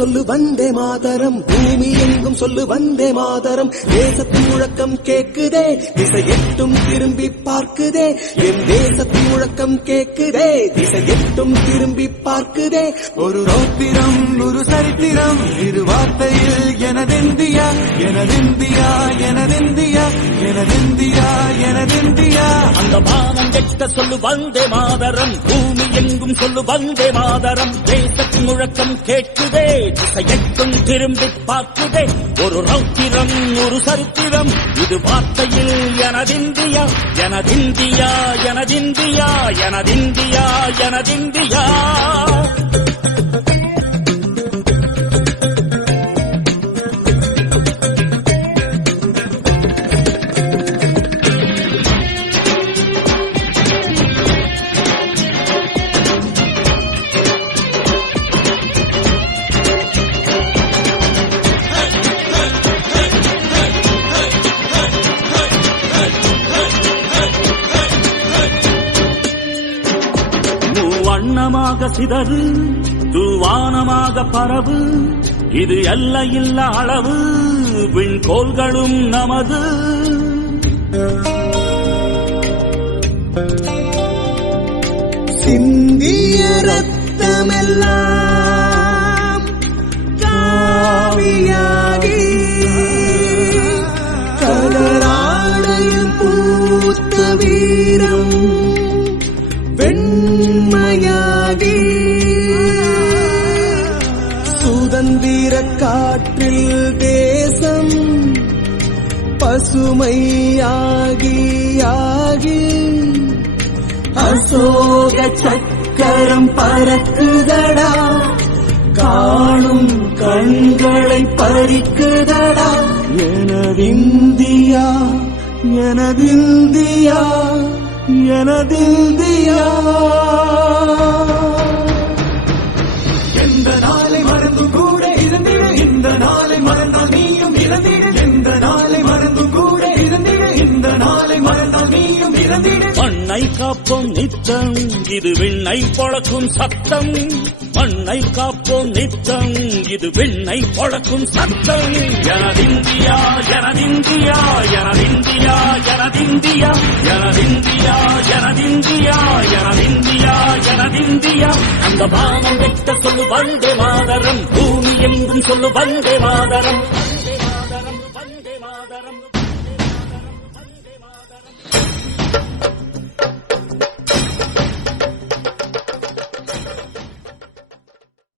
சொல்லு வந்தே மாதரம், பூமி எங்கும் சொல்லு வந்தே மாதரம். தேசத்தின் முழக்கம் கேக்குதே, திசை எட்டும் திரும்பி பார்க்குதே. என் தேசத்தின் முழக்கம் கேக்குதே, திசை எட்டும் திரும்பி பார்க்குதே. ஒரு ரௌத்திரம் ஒரு சரித்திரம், இரு வார்த்தையில் எனதிந்தியா எனதிந்தியா எனதிந்தியா எனதிந்தியா எனதிந்தியா. அந்த வானம் எட்ட சொல்லு வந்தே மாதரம், பூமி எங்கும் சொல்லு வந்தே மாதரம். தேசத்தின் முழக்கம் கேட்குதே, திசை எட்டும் திரும்பி பார்க்குதே. ஒரு ரௌத்திரம் ஒரு சரித்திரம், இது வார்த்தையில் எனதிந்தியா எனதிந்தியா எனதிந்தியா எனதிந்தியா எனதிந்தியா. வண்ணமாக சிதறு தூவானமாக பரவு, இது எல்லையில்ல அளவு, விண்கோள்களும் நமது. சிந்திய ரத்தமெல்லாம் காவியாகி, கலராடையில் பூத்த வீரம் வெண்மையாகி, சுதந்திர காற்றில் தேசம் பசுமையாகி ஆகி, அசோக சக்கரம் பறக்குதடா, காணும் கண்களை பறிக்குதடா. எனதிந்தியா எனதிந்தியா எனதிந்தியா. எந்த நாளை மறந்தும் கூட இருந்திட, இந்த நாளை மறந்தால் நீயும் இறந்திட. எந்த நாளை மறந்தும் கூட இருந்திட, இந்த நாளை மறந்தால் நீயும் இறந்திட. மண்ணை காப்போம் நித்தம், இது விண்ணை பொழக்கும் சத்தம். மண்ணை காப்போம் நித்தம், இது விண்ணை பொழக்கும் சத்தம். எனதிந்தியா எனதிந்தியா எனதிந்தியா எனதிந்தியா எனதிந்தியா எனதிந்தியா எனதிந்தியா எனதிந்தியா. அந்த வானம் வெட்ட சொல்லு வந்தே மாதரம், பூமி எங்கும் சொல்லு வந்தே மாதரம்.